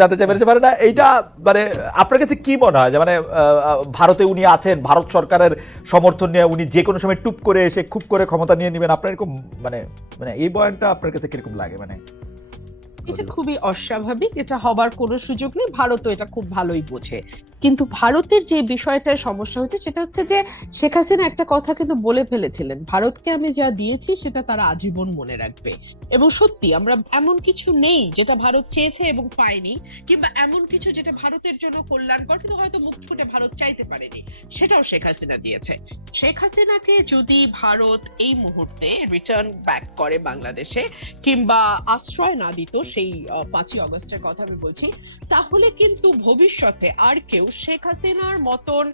জানতে চাই পেরেছে না এইটা মানে আপনার কাছে কি মনে হয়? যে মানে ভারতে উনি আছেন, ভারত সরকারের সমর্থন নিয়ে উনি যে কোনো সময় টুপ করে এসে খুব করে ক্ষমতা নিয়ে নেবেন, আপনার এরকম মানে মানে এই বয়ানটা আপনার কাছে কীরকম লাগে? মানে এটা খুবই অস্বাভাবিক, এটা হবার কোনো সুযোগ নেই, ভারতও এটা খুব ভালোই বোঝে। কিন্তু ভারতের যে বিষয়টার সমস্যা হচ্ছে সেটা হচ্ছে যে শেখ হাসিনা একটা কথা কিন্তু বলে ফেলেছিলেন, ভারতকে আমি যা দিয়েছি, সেটা তারা আজীবন মনে রাখবে। এবং সত্যি, আমরা এমন কিছু নেই যেটা ভারত চেয়েছে এবং পায়নি, কিংবা এমন কিছু যেটা ভারতের জন্য কল্যাণকর, কিন্তু হয়তো মুখ ফুটে ভারত চাইতে পারেনি, সেটাও শেখ হাসিনা দিয়েছে। শেখ হাসিনাকে যদি ভারত এই মুহূর্তে রিটার্ন ব্যাক করে বাংলাদেশে, কিংবা আশ্রয় না দিত, সেই পাঁচই অগস্টের কথা আমি বলছি, তাহলে কিন্তু ভবিষ্যতে আর কেউ শেখ হাসিনার মতন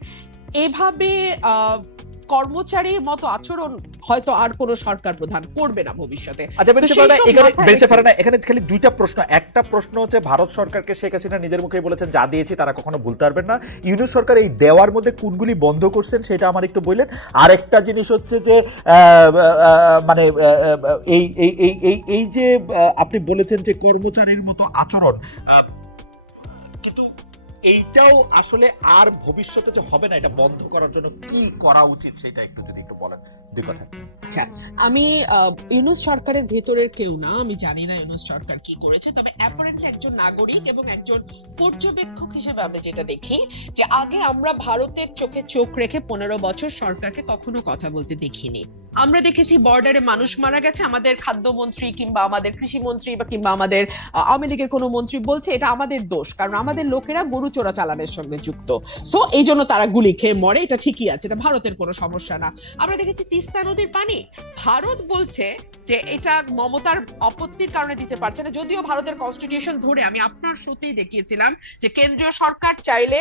এভাবে কর্মচারীর মতো আচরণ হয়তো আর কোনো সরকার প্রধান করবে না ভবিষ্যতে। আচ্ছা এখানে এখানে খালি দুইটা প্রশ্ন। একটা প্রশ্ন হচ্ছে ভারত সরকারকে শেখ হাসিনা নিজের মুখে বলেছেন যা দিয়েছি তারা কখনো ভুলতে পারবেন না। ইউনিট সরকার এই দেওয়ার মধ্যে কোনগুলি বন্ধ করছেন সেটা আমার একটু বললেন। আরেকটা জিনিস হচ্ছে যে মানে এই এই এই এই যে আপনি বলেছেন যে কর্মচারীর মতো আচরণ এইটাও আসলে আর ভবিষ্যতে যে হবে না, এটা বন্ধ করার জন্য কি করা উচিত সেটা একটু যদি একটু বলেন। দুই কথা। আমি ইউনুস সরকারের ভেতরের কেউ না, আমি জানি না ইউনুস সরকার কি করেছে, তবে অ্যাপারেন্টলি একজন নাগরিক এবং একজন পর্যবেক্ষক হিসেবে আমি যেটা দেখি, যে আগে আমরা ভারতের চোখে চোখ রেখে পনেরো বছর সরকারকে কখনো কথা বলতে দেখিনি। আমরা দেখেছি বর্ডারে মানুষ মারা গেছে। আমাদের খাদ্যমন্ত্রী কিংবা আমাদের কৃষিমন্ত্রী বা কিংবা আমাদের আওয়ামী লীগের কোনো মন্ত্রী বলছে এটা আমাদের দোষ, কারণ আমাদের লোকেরা গরু চোরা চালানের সঙ্গে যুক্ত। সো এই জন্য তারা গুলি খেয়ে মরে। এটা ঠিকই আছে, এটা ভারতের কোনো সমস্যা না। আমরা দেখেছি তিস্তা নদীর পানি। ভারত বলছে যে এটা মমতার আপত্তির কারণে দিতে পারছে না। যদিও ভারতের কনস্টিটিউশন ধরে আমি আপনার শোতেই দেখিয়েছিলাম যে কেন্দ্রীয় সরকার চাইলে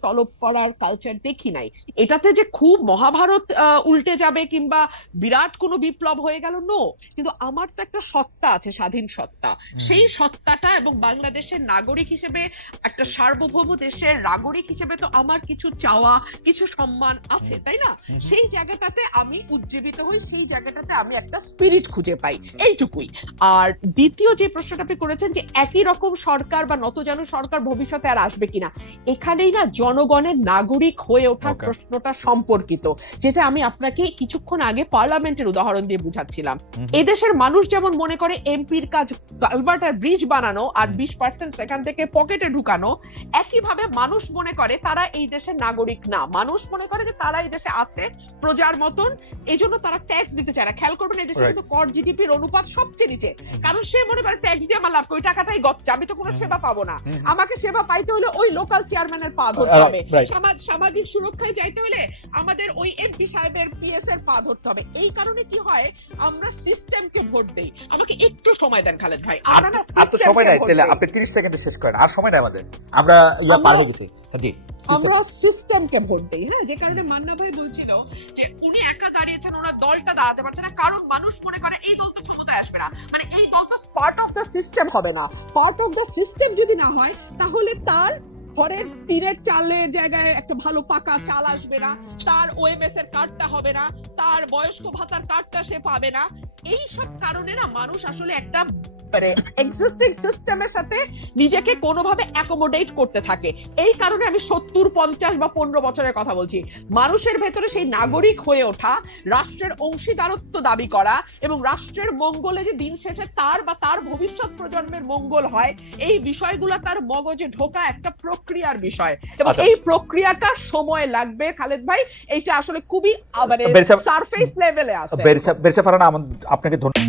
তলব করার কালচার দেখি নাই। এটাতে যে খুব মহাভারত উল্টে যাবে কিংবা বিরাট কোনো বিপ্লব হয়ে গেল নো কিন্তু আমার তো একটা সত্তা আছে স্বাধীন সত্তা। সেই সত্তাটা এবং বাংলাদেশের নাগরিক হিসেবে একটা সার্বভৌম দেশের নাগরিক হিসেবে তো আমার কিছু চাওয়া কিছু সম্মান আছে তাই না? সেই জায়গাটাতে আমি উজ্জীবিত হই সেই জায়গাটাতে আমি একটা স্পিরিট খুঁজে পাই। এইটুকুই। আর দ্বিতীয় যে প্রশ্নটা আপনি করেছেন যে একই রকম সরকার বা নতজানু সরকার ভবিষ্যতে আর আসবে কিনা এখানেই না জনগণের নাগরিক হয়ে ওঠার প্রশ্নটা সম্পর্কিত যেটা আমি আপনাকে কিছুক্ষণ আগে পার্লামেন্টের উদাহরণ দিয়ে বুঝাচ্ছিলাম। এদেশের মানুষ যেমন মনে করে এমপির কাজ কালভার্ট আর ব্রিজ বানানো আর বিশ পার্সেন্ট সেখান থেকে পকেটে ঢুকানো একইভাবে মানুষ মনে করে তারা এই দেশের নাগরিক না। মানুষ মনে করে যে তারা এই দেশে আছে প্রজার মতন এই জন্য তারা ট্যাক্স দিতে চায় না। খেয়াল করবেন এই দেশে কিন্তু কর জিডিপির অনুপাত সবচেয়ে নিচে। কারণ সে মনে করে ট্যাক্স দিয়ে আমার লাভ করে, ওই টাকাটাই গচ্ছা আমি তো কোনো সেবা পাবো না। আমাকে সেবা পাইতে হলে ওই লোকাল চেয়ারম্যানের পা Uh, হবে। সামাজিক সুরক্ষায় যাইতে হলে আমাদের ওই এমপি সাহেবের পিএস এর পা ধরতে হবে। এই কারণে কি হয় আমরা সিস্টেমকে ভোট দেই। আমাকে একটু সময় দেন খালেদ ভাই। আমরা না আর সময় নাই তাহলে আপনি তিরিশ সেকেন্ডে শেষ করেন। আর সময় নাই আমাদের। আমরা ইয়া পার হয়ে গেছি জি আমরা সিস্টেমকে ভোট দেই। হ্যাঁ যে কারণে মান্না ভাই বলছিল যে উনি একা দাঁড়িয়েছেন ওনার দলটা দাঁড়াতে পারছে না। কারণ মানুষ মনে করে এই দল তো ক্ষমতায় আসবে না। মানে এই দল তো পার্ট অফ দ্য সিস্টেম হবে না। পার্ট অফ দ্য সিস্টেম যদি না হয় তাহলে তার ঘরের তীরের চালের জায়গায় একটা ভালো পাকা চাল আসবে না, তার ওএমএস এর কার্ডটা হবে না, তার বয়স্ক ভাতার কার্ডটা সে পাবে না। এই সব কারণে না মানুষ আসলে একটা মানে এক্সিস্টিং সিস্টেমের সাথে নিজেকে কোনোভাবে অ্যাকোমোডেট করতে থাকে। এই কারণে আমি সত্তর পঞ্চাশ বা পনেরো বছরের কথা বলছি। মানুষের ভেতরে সেই নাগরিক হয়ে ওঠা রাষ্ট্রের অংশীদারত্ব দাবি করা এবং রাষ্ট্রের মঙ্গলে যে দিন শেষে তার বা তার ভবিষ্যৎ প্রজন্মের মঙ্গল হয় এই বিষয়গুলো তার মগজে ঢোকা একটা প্রক্রিয়ার বিষয়। এবং আচ্ছা। এই প্রক্রিয়াটা সময় লাগবে খালেদ ভাই। এইটা আসলে খুবই মানে সারফেস লেভেলে আছে। বেরসা বেরসা ফারানা আপনাকে ধন্যবাদ।